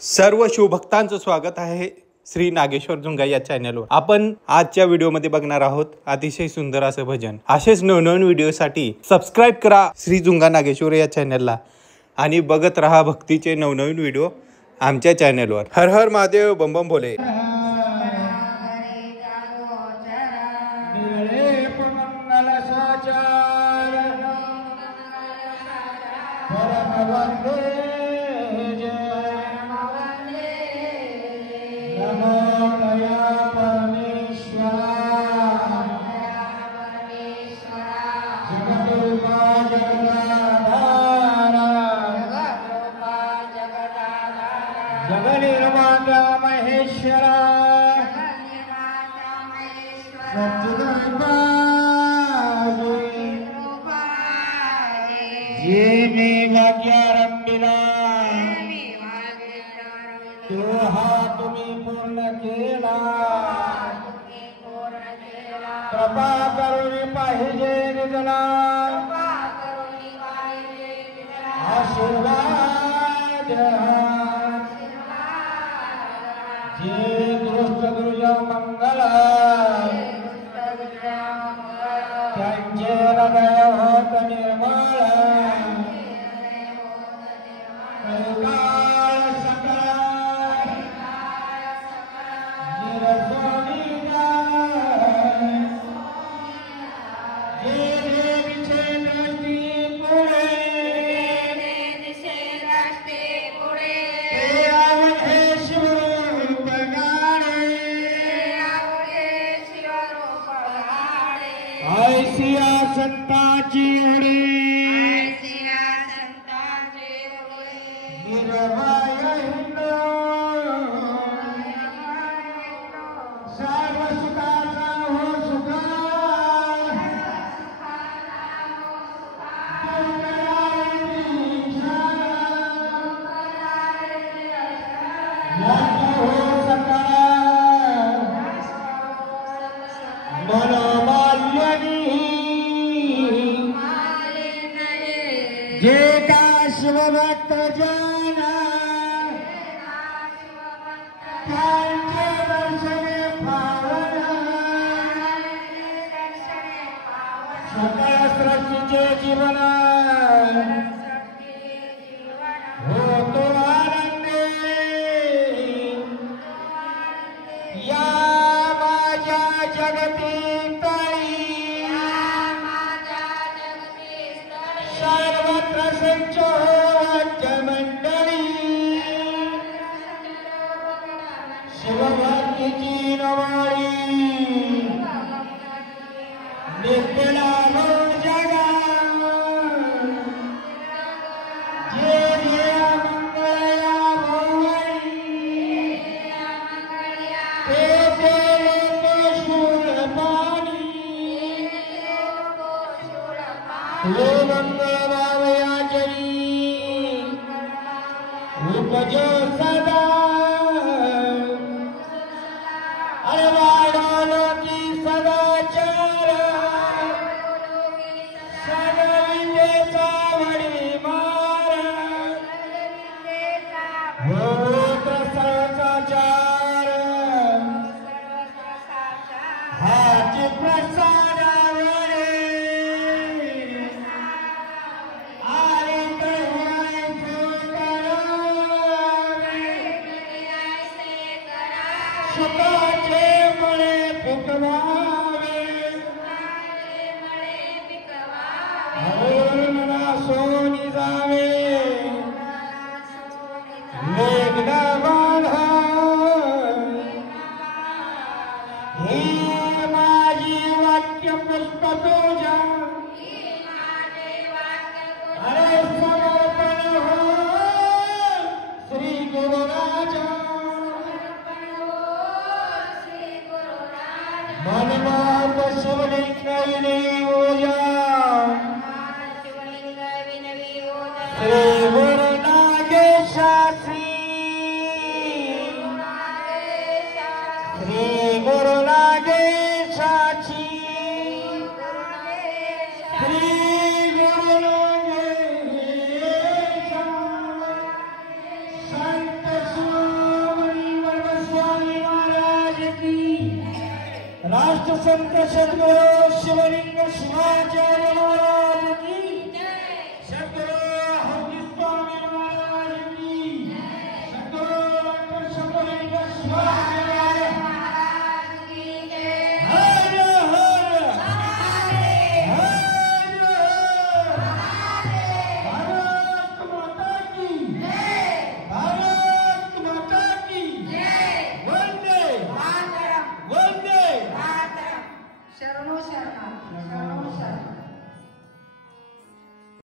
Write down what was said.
सर्व शिवभक्तांचं स्वागत आहे श्री नागेश्वर झुंगा या चॅनलवर। आपण आजच्या व्हिडिओमध्ये बघणार आहोत अतिशय सुंदर असं भजन। असेच नवनवीन व्हिडिओसाठी सबस्क्राइब करा श्री झुंगा नागेश्वर या चॅनलला आणि बघत रहा भक्तीचे नवनवीन व्हिडिओ आमच्या चॅनलवर। हर हर महादेव, बम बम भोले। जगनिर्माता महेश्वरा जे मी भाग्यारंभीला तो हा तुम्ही पूर्ण केला। कृपा करून पाहिजे निधना आशीर्वाद जे दृष्ट दुर्जा मंगल त्यांचे हृदय होत निर्मळ। काळ सकाळ निरसोनीला जे देवीचे दृष्टी पुढे ते आवडे शिवरूप ऐसिया संताची उडे निर्भय हिंदू सर्व सुखाचा हो सुखा हो सकाळ जे का शिवभक्त जन त्यांचे दर्शने पावन सकळ सृष्टीचे जीवन होतो आनंदे। या माझ्या जगती सर्वत्र संचोच मंडळी शिवभक्तीची नवाळी नित्याला जगा जे जे मंगळया भवई ते ते लोक शूळपाणी हे मंगळ भावया जरी उपजो सदा अरे वाढवलो की सदाचार सदविद्येचा वडी मार होत्र सहसाचार हाची प्रसाद सुखाचे मळे पिकवावे हरून मना सोनी जावे मेघना बाधा ही माझी वाक्य पुष्प पूजा अरे समर्पण हो श्री गुरुराजा मनमात शिवलिंग ओजा श्री गुरु नागेशासी श्री गुरु नागेशाची श्री गुरु नागेशा संत संत सद्गुरू शिवलिंग शिवाचार्य